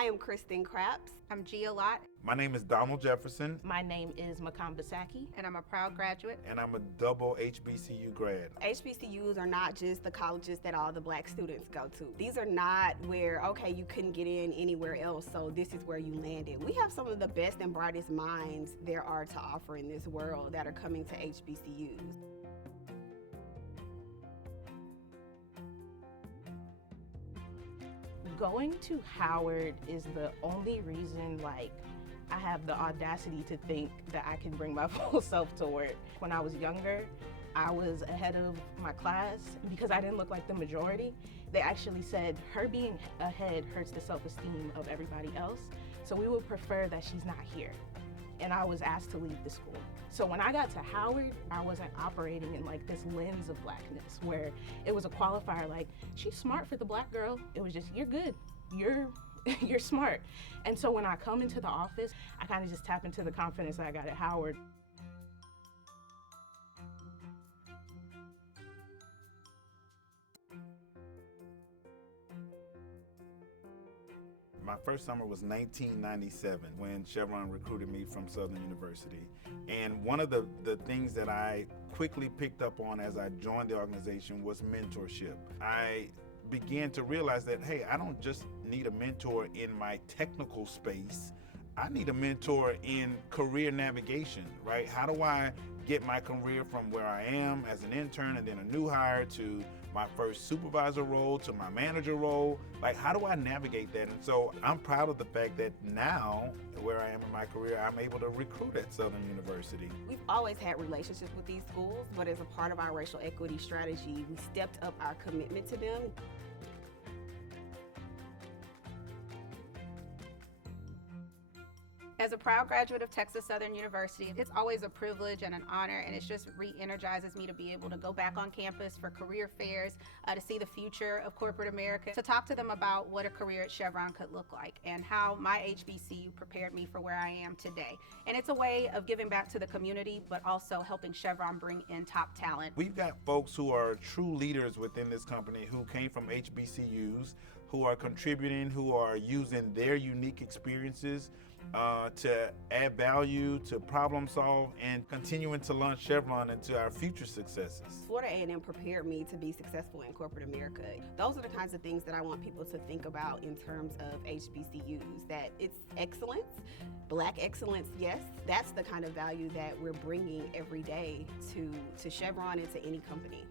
I am Kristen Craps. I'm Gia Lott. My name is Donald Jefferson. My name is Makam Basaki. And I'm a proud graduate. And I'm a double HBCU grad. HBCUs are not just the colleges that all the black students go to. These are not where, okay, you couldn't get in anywhere else, so this is where you landed. We have some of the best and brightest minds there are to offer in this world that are coming to HBCUs. Going to Howard is the only reason, I have the audacity to think that I can bring my full self to work. When I was younger, I was ahead of my class because I didn't look like the majority. They actually said her being ahead hurts the self-esteem of everybody else, so we would prefer that she's not here. And I was asked to leave the school. So when I got to Howard, I wasn't operating in this lens of blackness where it was a qualifier she's smart for the black girl. It was just, you're good, you're smart. And so when I come into the office, I kind of just tap into the confidence that I got at Howard. My first summer was 1997 when Chevron recruited me from Southern University. And one of the things that I quickly picked up on as I joined the organization was mentorship. I began to realize that, hey, I don't just need a mentor in my technical space. I need a mentor in career navigation, right? How do I get my career from where I am as an intern and then a new hire to my first supervisor role to my manager role? How do I navigate that? And so I'm proud of the fact that now, where I am in my career, I'm able to recruit at Southern University. We've always had relationships with these schools, but as a part of our racial equity strategy, we stepped up our commitment to them. As a proud graduate of Texas Southern University, it's always a privilege and an honor, and it just re-energizes me to be able to go back on campus for career fairs, to see the future of corporate America, to talk to them about what a career at Chevron could look like and how my HBCU prepared me for where I am today. And it's a way of giving back to the community, but also helping Chevron bring in top talent. We've got folks who are true leaders within this company who came from HBCUs, who are contributing, who are using their unique experiences to add value, to problem solve, and continuing to launch Chevron into our future successes. Florida A&M prepared me to be successful in corporate America. Those are the kinds of things that I want people to think about in terms of HBCUs, that it's excellence, black excellence, yes. That's the kind of value that we're bringing every day to Chevron and to any company.